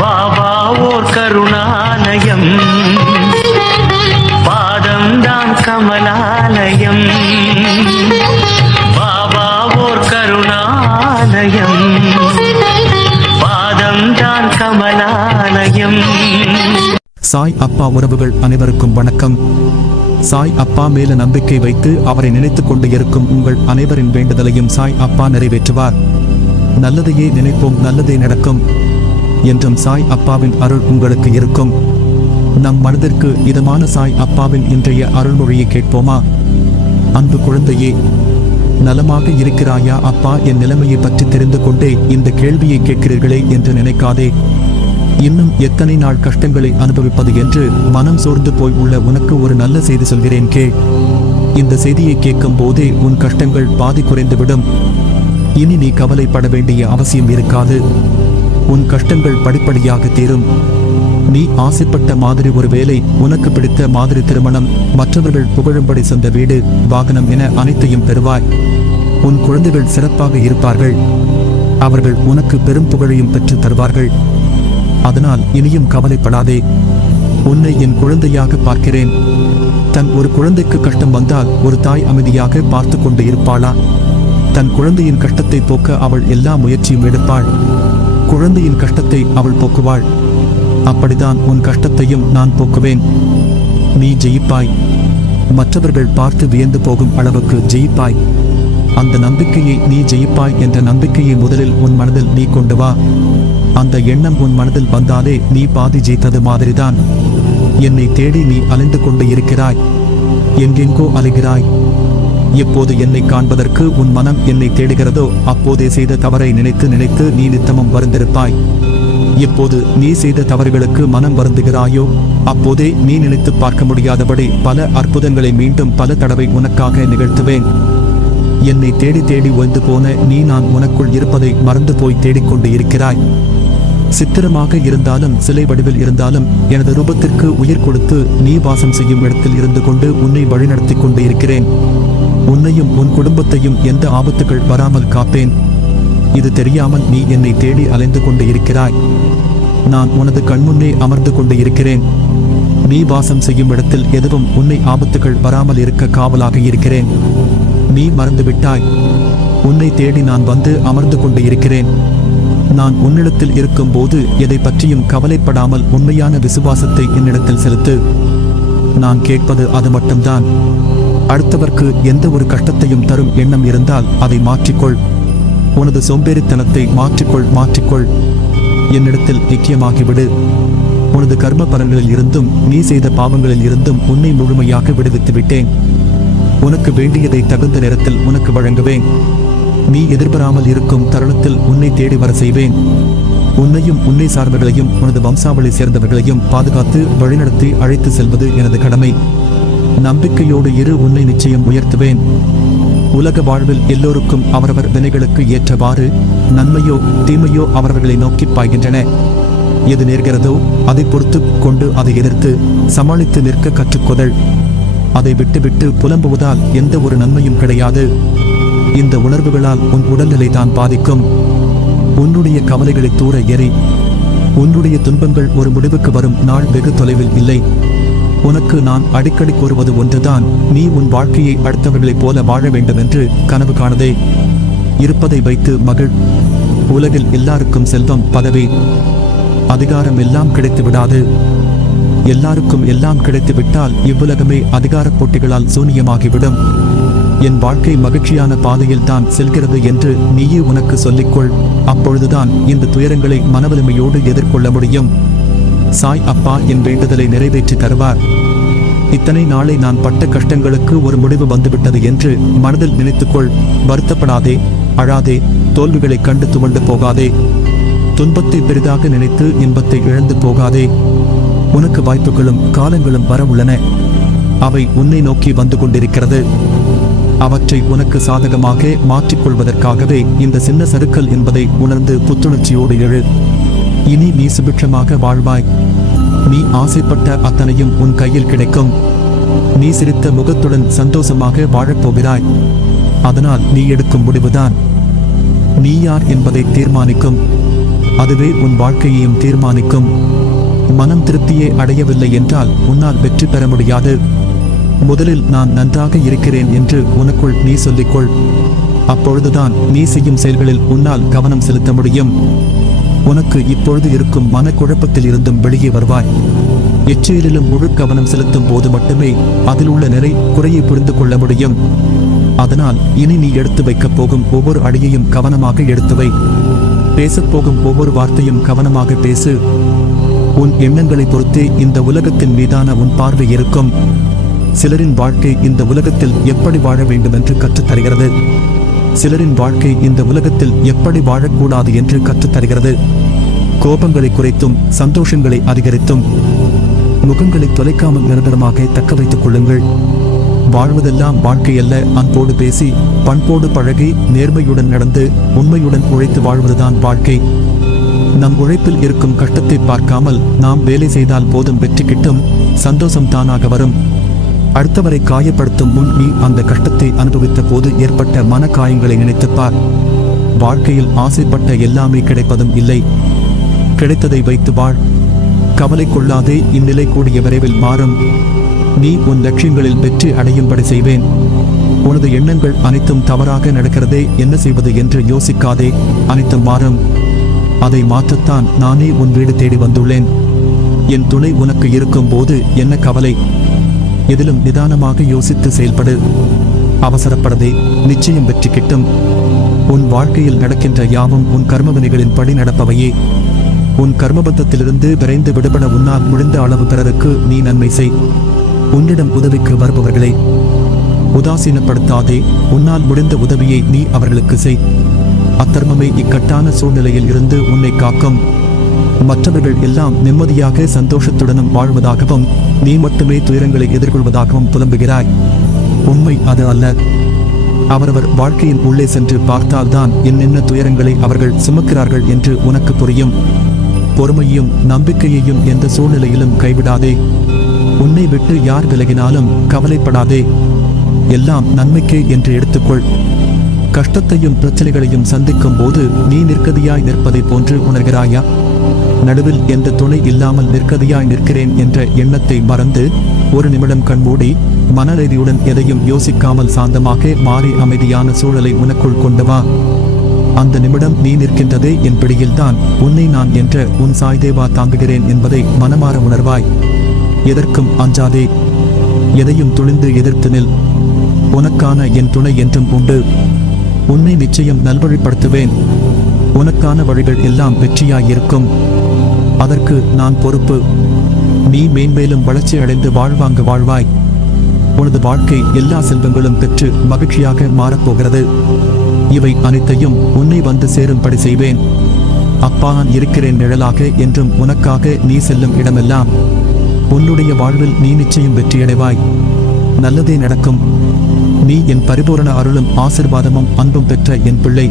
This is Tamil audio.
பாபா ஓர் கருணாலயம், பாதம்தான் கமலாலயம். பாபா ஓர் கருணாலயம், பாதம்தான் கமலாலயம். சாய் அப்பா உறவுகள் அனைவருக்கும் வணக்கம். சாய் அப்பா மேல நம்பிக்கை வைத்து அவரை நினைத்துக் கொண்டு இருக்கும் உங்கள் அனைவரின் வேண்டுதலையும் சாய் அப்பா நிறைவேற்றுவார். நல்லதையே நினைப்போம், நல்லதே நடக்கும் என்றும் சாய் அப்பாவின் அருள் உங்களுக்கு இருக்கும். நம் மனதிற்கு இதமான சாய் அப்பாவின் இன்றைய அருள்மொழியை கேட்போமா? அன்பு குழந்தையே, நலமாக இருக்கிறாயா அப்பா? என் நிலைமையை பற்றி தெரிந்து கொண்டே இந்த கேள்வியை கேட்கிறீர்களே என்று நினைக்காதே. இன்னும் எத்தனை நாள் கஷ்டங்களை அனுபவிப்பது என்று மனம் சோர்ந்து போய் உள்ள உனக்கு ஒரு நல்ல செய்தி சொல்கிறேன் கேள். இந்த செய்தியை கேட்கும் போதே உன் கஷ்டங்கள் பாதி குறைந்துவிடும். இனி நீ கவலைப்பட வேண்டிய அவசியம் இருக்காது. உன் கஷ்டங்கள் படிப்படியாக தீரும். நீ ஆசைப்பட்ட மாதிரி ஒரு வேலை, உனக்கு பிடித்த மாதிரி திருமணம், மற்றவர்கள் புகழும்படி சொந்த வீடு, வாகனம் என அனைத்தையும் பெறுவாய். உன் குழந்தைகள் சிறப்பாக இருப்பார்கள். அவர்கள் உனக்கு பெரும் புகழையும் பெற்று தருவார்கள். அதனால் இனியும் கவலைப்படாதே. உன்னை என் குழந்தையாக பார்க்கிறேன். தன் ஒரு குழந்தைக்கு கஷ்டம் வந்தால் ஒரு தாய் அமைதியாக பார்த்து கொண்டு இருப்பாளா? தன் குழந்தையின் கஷ்டத்தை போக்க அவள் எல்லா முயற்சியும் எடுப்பாள். குழந்தையின் கஷ்டத்தை அவள் போக்குவாள். அப்படிதான் உன் கஷ்டத்தையும் நான் போக்குவேன். நீ ஜெயிப்பாய். மற்றவர்கள் பார்த்து வியந்து போகும் அளவுக்கு ஜெயிப்பாய். அந்த நம்பிக்கையை, நீ ஜெயிப்பாய் என்ற நம்பிக்கையை முதலில் உன் மனதில் நீ கொண்டு வா. அந்த எண்ணம் உன் மனதில் வந்தாலே நீ பாதி ஜெயித்தது மாதிரிதான். என்னை தேடி நீ அலைந்து கொண்டு இருக்கிறாய். எங்கெங்கோ அலைகிறாய். எப்போது என்னை காண்பதற்கு உன் மனம் என்னை தேடுகிறதோ அப்போதே செய்த தவறை நினைத்து நினைத்து நீ நித்தமும் வருந்திருப்பாய். எப்போது நீ செய்த தவறுகளுக்கு மனம் வருந்துகிறாயோ அப்போதே நீ நினைத்து பார்க்க முடியாதபடி பல அற்புதங்களை மீண்டும் பல தடவை உனக்காக நிகழ்த்துவேன். என்னை தேடி தேடி ஓய்ந்து போன நீ நான் உனக்குள் இருப்பதை மறந்து போய் தேடிக்கொண்டு இருக்கிறாய். சித்திரமாக இருந்தாலும் சிலை வடிவில் இருந்தாலும் எனது ரூபத்திற்கு உயிர் கொடுத்து நீ வாசம் செய்யும் இடத்தில் இருந்து கொண்டு உன்னை வழிநடத்தி கொண்டு இருக்கிறேன். உன்னையும் உன் குடும்பத்தையும் எந்த ஆபத்துகள் வராமல் காப்பேன். இது தெரியாமல் நீ என்னை தேடி அலைந்து கொண்டு இருக்கிறாய். நான் உனது கண்முன்னே அமர்ந்து கொண்டு இருக்கிறேன். நீ வாசம் செய்யும் இடத்தில் எதுவும் உன்னை ஆபத்துகள் வராமல் இருக்க காவலாக இருக்கிறேன். நீ மறந்துவிட்டாய். உன்னை தேடி நான் வந்து அமர்ந்து கொண்டு இருக்கிறேன். நான் உன்னிடத்தில் இருக்கும் போது எதை பற்றியும் கவலைப்படாமல் உண்மையான விசுவாசத்தை என்னிடத்தில் செலுத்து. நான் கேட்பது அது மட்டும்தான். அடுத்தவர்க்கு எந்த ஒரு கஷ்டத்தையும் தரும் எண்ணம் இருந்தால் அதை மாற்றிக்கொள். உனது சோம்பேறித்தனத்தை மாற்றிக்கொள். என்னிடத்தில் ஐக்கியமாகிவிடு. உனது கர்ம பலன்களில் இருந்தும் நீ செய்த பாவங்களில் இருந்தும் உன்னை முழுமையாக விடுவித்து விட்டேன். உனக்கு வேண்டியதை தகுந்த நேரத்தில் உனக்கு வழங்குவேன். நீ எதிர்பாராமல் இருக்கும் தருணத்தில் உன்னை தேடி வர செய்வேன். உன்னையும் உன்னை சார்ந்தவர்களையும் உனது வம்சாவளி சேர்ந்தவர்களையும் பாதுகாத்து வழிநடத்தி அழைத்து செல்வது எனது கடமை. நம்பிக்கையோடு இரு, உன்னை நிச்சயம் உயர்த்துவேன். உலக வாழ்வில் எல்லோருக்கும் அவரவர் வினைகளுக்கு ஏற்றவாறு நன்மையோ தீமையோ அவரவர்களை நோக்கி பாய்கின்றன. எது நேர்கிறதோ அதை பொறுத்து கொண்டு அதை எதிர்த்து சமாளித்து நிற்க கற்றுக்கொதல். அதை விட்டுவிட்டு புலம்புவதால் எந்த ஒரு நன்மையும் கிடையாது. இந்த உணர்வுகளால் உன் உடல்நிலை தான் பாதிக்கும். உன்னுடைய கவலைகளை தூர எறி. உன்னுடைய துன்பங்கள் ஒரு முடிவுக்கு வரும் நாள் வெகு தொலைவில் இல்லை. உனக்கு நான் அடிக்கடி கூறுவது ஒன்றுதான், நீ உன் வாழ்க்கையை அடுத்தவர்களைப் போல வாழ வேண்டும் என்று கனவு காணதே. இருப்பதை வைத்து மகிழ். உலகில் எல்லாருக்கும் செல்வம், பதவி, அதிகாரம் எல்லாம் கிடைத்து விடாது. எல்லாருக்கும் எல்லாம் கிடைத்து விட்டால் இவ்வுலகமே அதிகார போட்டிகளால் சூனியமாகிவிடும். என் வாழ்க்கை மகிழ்ச்சியான பாதையில் தான் செல்கிறது என்று நீயே உனக்கு சொல்லிக்கொள். அப்பொழுதுதான் இந்த துயரங்களை மனவலிமையோடு எதிர்கொள்ள முடியும். சாய் அப்பா என் வேண்டுதலை நிறைவேற்றி தருவார். இத்தனை நாளை நான் பட்ட கஷ்டங்களுக்கு ஒரு முடிவு வந்துவிட்டது என்று மனதில் நினைத்துக்கொள். வருத்தப்படாதே, அழாதே, தோல்விகளை கண்டு துவண்டு போகாதே. துன்பத்தை பெரிதாக நினைத்து இன்பத்தை இழந்து போகாதே. உனக்கு வாய்ப்புகளும் காலங்களும் வர உள்ளன. அவை உன்னை நோக்கி வந்து கொண்டிருக்கிறது. அவற்றை உனக்கு சாதகமாக மாற்றிக்கொள்வதற்காகவே இந்த சின்ன சறுக்கல் என்பதை உணர்ந்து புத்துணர்ச்சியோடு எழு. இனி நீ சுபிட்சமாக வாழ்வாய். நீ ஆசைப்பட்ட அத்தனையும் உன் கையில் கிடைக்கும். நீ சிரித்த முகத்துடன் சந்தோஷமாக வாழப்போகிறாய். அதனால் நீ எடுக்கும் முடிவுதான் நீ யார் என்பதை தீர்மானிக்கும். அதுவே உன் வாழ்க்கையையும் தீர்மானிக்கும். மனம் திருப்தியே அடையவில்லை என்றால் உன்னால் வெற்றி பெற முடியாது. முதலில் நான் நன்றாக இருக்கிறேன் என்று உனக்குள் நீ சொல்லிக்கொள். அப்பொழுதுதான் நீ செய்யும் செயல்களில் உன்னால் கவனம் செலுத்த முடியும். உனக்கு இப்பொழுது இருக்கும் மனக்குழப்பத்தில் இருந்தும் வெளியே வருவாய். எச்செயலிலும் முழு கவனம் செலுத்தும் போது மட்டுமே அதில் உள்ள நிறை குறையை புரிந்து கொள்ள முடியும். அதனால் இனி நீ எடுத்து வைக்கப் போகும் ஒவ்வொரு அடியையும் கவனமாக எடுத்து வை. பேசப்போகும் ஒவ்வொரு வார்த்தையும் கவனமாக பேசு. உன் எண்ணங்களை பொறுத்தே இந்த உலகத்தின் மீதான உன் பார்வை இருக்கும். சிலரின் வாழ்க்கை இந்த உலகத்தில் எப்படி வாழ வேண்டும் என்று கற்றுத்தருகிறது. சிலரின் வாழ்க்கை இந்த உலகத்தில் எப்படி வாழக்கூடாது என்று கற்றுத்தருகிறது. கோபங்களை குறைத்தும் சந்தோஷங்களை அதிகரித்தும் முகங்களை தொலைக்காமல் நிரந்தரமாக தக்க வைத்துக் கொள்ளுங்கள். வாழ்வதெல்லாம் வாழ்க்கையல்ல. அன்போடு பேசி பண்போடு பழகி நேர்மையுடன் நடந்து உண்மையுடன் உழைத்து வாழ்வதுதான் வாழ்க்கை. நம் உழைப்பில் இருக்கும் கஷ்டத்தை பார்க்காமல் நாம் வேலை செய்தால் போதும், வெற்றி கிட்டும், சந்தோஷம் தானாக வரும். அடுத்தவரை காயப்படுத்தும் முன் நீ அந்த கஷ்டத்தை அனுபவித்த போது ஏற்பட்ட மன காயங்களை நினைத்துப்பார். வாழ்க்கையில் ஆசைப்பட்ட எல்லாமே கிடைப்பதும் இல்லை. கிடைத்ததை வைத்து வாழ். கவலை கொள்ளாதே. இந்நிலை கூடிய விரைவில் மாறும். நீ உன் லட்சியங்களில் வெற்றி அடையும்படி செய்வேன். உனது எண்ணங்கள் அனைத்தும் தவறாக நடக்கிறதே, என்ன செய்வது என்று யோசிக்காதே. அனைத்தும் மாறும். அதை மாற்றத்தான் நானே உன் வீடு தேடி வந்துள்ளேன். என் துணை உனக்கு இருக்கும் போது என்ன கவலை? எதிலும் நிதானமாக யோசித்து செயல்படு. அவசரப்படதே. நிச்சயம் வெற்றி கிட்டும். உன் வாழ்க்கையில் நடக்கின்ற யாவும் உன் கர்மவினைகளின் படி நடப்பவையே. உன் கர்மபந்தத்திலிருந்து விரைந்து விடுபட உன்னால் முடிந்த அளவு பிறருக்கு நீ நன்மை செய். உன்னிடம் உதவிக்கு வருபவர்களை உதாசீனப்படுத்தாதே. உன்னால் முடிந்த உதவியை நீ அவர்களுக்கு செய். அத்தர்மமே இக்கட்டான சூழ்நிலையில் இருந்து உன்னை காக்கும். மற்றவர்கள் எல்லாம் நிம்மதியாக சந்தோஷத்துடனும் வாழ்வதாகவும் நீ மட்டுமே துயரங்களை எதிர்கொள்வதாகவும் புலம்புகிறாய். உண்மை அது அல்ல. அவரவர் வாழ்க்கையின் உள்ளே சென்று பார்த்தால்தான் என்னென்ன துயரங்களை அவர்கள் சுமக்கிறார்கள் என்று உனக்கு புரியும். பொறுமையையும் நம்பிக்கையையும் எந்த சூழ்நிலையிலும் கைவிடாதே. உன்னை விட்டு யார் விலகினாலும் கவலைப்படாதே. எல்லாம் நன்மைக்கே என்று எடுத்துக்கொள். கஷ்டத்தையும் பிரச்சனைகளையும் சந்திக்கும் போது நீ நிற்கதியாய் நிற்பதை போன்று உணர்கிறாயா? நடுவில் எந்த துணை இல்லாமல் நிற்கதியாய் நிற்கிறேன் என்ற எண்ணத்தை மறந்து ஒரு நிமிடம் கண்மூடி மனரீதியுடன் எதையும் யோசிக்காமல் சாந்தமாக மாறி அமைதியான சூழலை உனக்குள் கொண்டு வா. அந்த நிமிடம் நீ நிற்கின்றதே என் பிடியில்தான் உன்னை நான் என்ற உன் சாய்தேவா தாங்குகிறேன் என்பதை மனமாற உணர்வாய். எதற்கும் அஞ்சாதே. எதையும் துணிந்து எதிர்த்து நில். உனக்கான என் துணை என்றும் உண்டு. உன்னை நிச்சயம் நல்வழிப்படுத்துவேன். உனக்கான வழிகள் எல்லாம் வெற்றியாயிருக்கும். அதற்கு நான் பொறுப்பு. நீ மேன்மேலும் வளர்ச்சி அடைந்து வாழ்வாங்கு வாழ்வாய். உனது வாழ்க்கை எல்லா செல்வங்களும் பெற்று மகிழ்ச்சியாக மாறப்போகிறது. இவை அனைத்தையும் உன்னை வந்து சேரும்படி செய்வேன். அப்பா, நான் இருக்கிறேன் நிழலாக என்றும் உனக்காக நீ செல்லும் இடமெல்லாம். உன்னுடைய வாழ்வில் நீ நிச்சயம் வெற்றியடைவாய். நல்லதே நடக்கும். நீ என் பரிபூரண அருளும் ஆசிர்வாதமும் அன்பும் பெற்ற என் பிள்ளை.